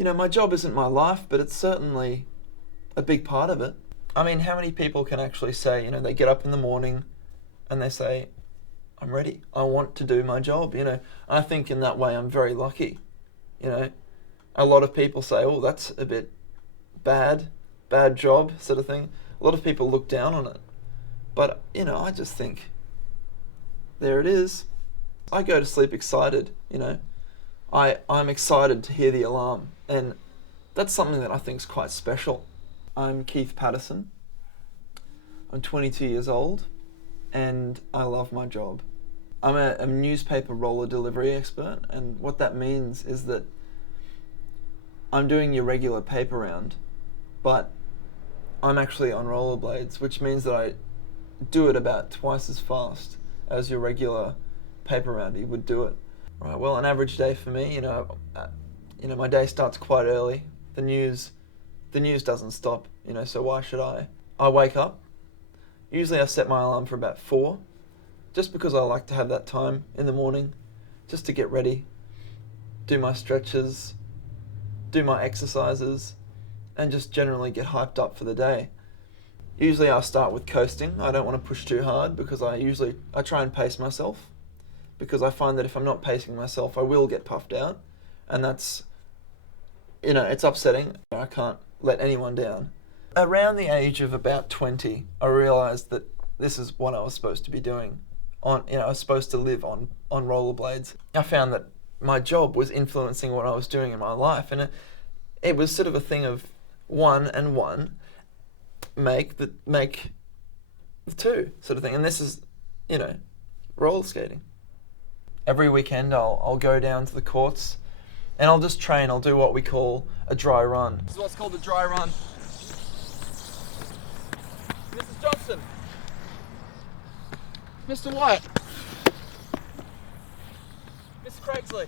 my job isn't my life, but it's certainly a big part of it. I mean, how many people can actually say, they get up in the morning and they say, I'm ready. I want to do my job, I think in that way I'm very lucky, A lot of people say, oh, that's a bit bad job sort of thing. A lot of people look down on it. But, I just think, there it is. I go to sleep excited, I'm excited to hear the alarm, and that's something that I think is quite special. I'm Keith Patterson. I'm 22 years old, and I love my job. I'm a newspaper roller delivery expert, and what that means is that I'm doing your regular paper round, but I'm actually on rollerblades, which means that I do it about twice as fast as your regular paper roundie would do it. Right, well, an average day for me, my day starts quite early. The news doesn't stop, so why should I? I wake up. Usually I set my alarm for about 4, just because I like to have that time in the morning, just to get ready, do my stretches, do my exercises, and just generally get hyped up for the day. Usually I start with coasting. I don't want to push too hard because I try and pace myself, because I find that if I'm not pacing myself, I will get puffed out, and that's, it's upsetting. I can't let anyone down. Around the age of about 20, I realised that this is what I was supposed to be doing. I was supposed to live on rollerblades. I found that my job was influencing what I was doing in my life, and it was sort of a thing of 1 and 1 make the 2 sort of thing. And this is, roller skating. Every weekend I'll go down to the courts and I'll just train. I'll do what we call a dry run. This is what's called a dry run. Mrs. Johnson. Mr. White. Mr. Craigsley.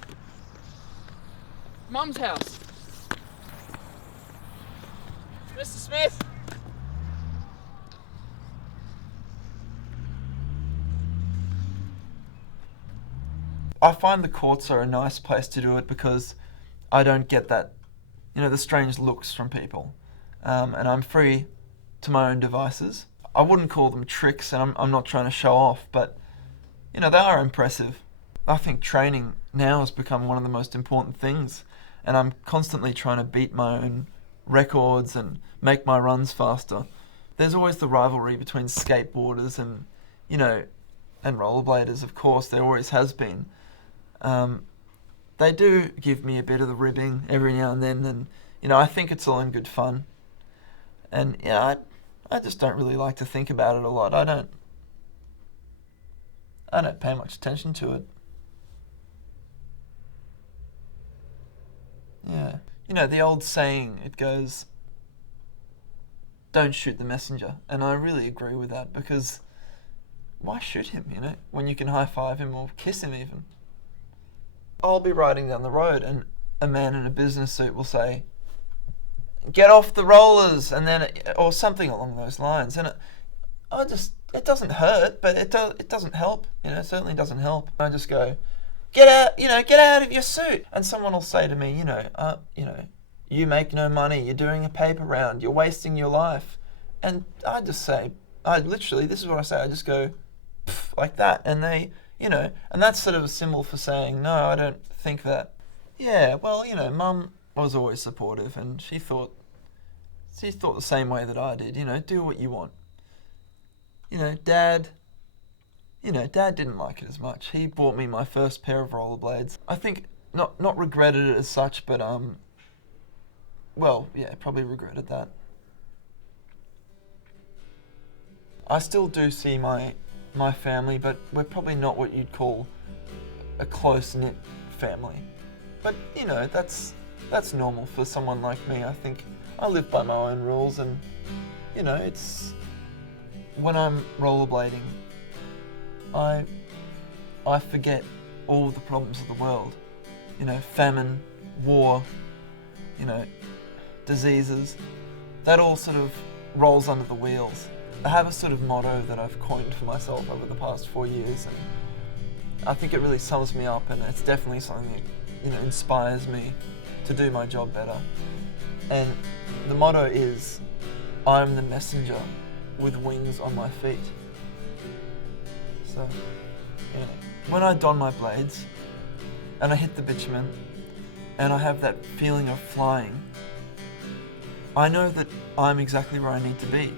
Mum's house. Mr. Smith. I find the courts are a nice place to do it because I don't get that, the strange looks from people. And I'm free to my own devices. I wouldn't call them tricks, and I'm not trying to show off, but, they are impressive. I think training now has become one of the most important things, and I'm constantly trying to beat my own records and make my runs faster. There's always the rivalry between skateboarders and rollerbladers, of course, there always has been. They do give me a bit of the ribbing every now and then, and I think it's all in good fun. And I just don't really like to think about it a lot. I don't pay much attention to it. Yeah. The old saying, it goes, don't shoot the messenger. And I really agree with that, because why shoot him, when you can high-five him or kiss him even? I'll be riding down the road and a man in a business suit will say, get off the rollers, and then or something along those lines. And it doesn't hurt, but it doesn't help. It certainly doesn't help. I just go, get out of your suit. And someone will say to me, you make no money, you're doing a paper round, you're wasting your life. And I just say, this is what I say, I just go, like that. And they, and that's sort of a symbol for saying, no, I don't think that. Yeah, well, Mum was always supportive, and she thought the same way that I did, do what you want. Dad didn't like it as much. He bought me my first pair of rollerblades. I think, not regretted it as such, but, probably regretted that. I still do see my family, but we're probably not what you'd call a close-knit family. But, that's normal for someone like me. I think I live by my own rules, and, it's... When I'm rollerblading, I forget all the problems of the world. Famine, war, diseases. That all sort of rolls under the wheels. I have a sort of motto that I've coined for myself over the past 4 years, and I think it really sums me up, and it's definitely something inspires me to do my job better. And the motto is, I'm the messenger with wings on my feet. So, when I don my blades and I hit the bitumen and I have that feeling of flying, I know that I'm exactly where I need to be.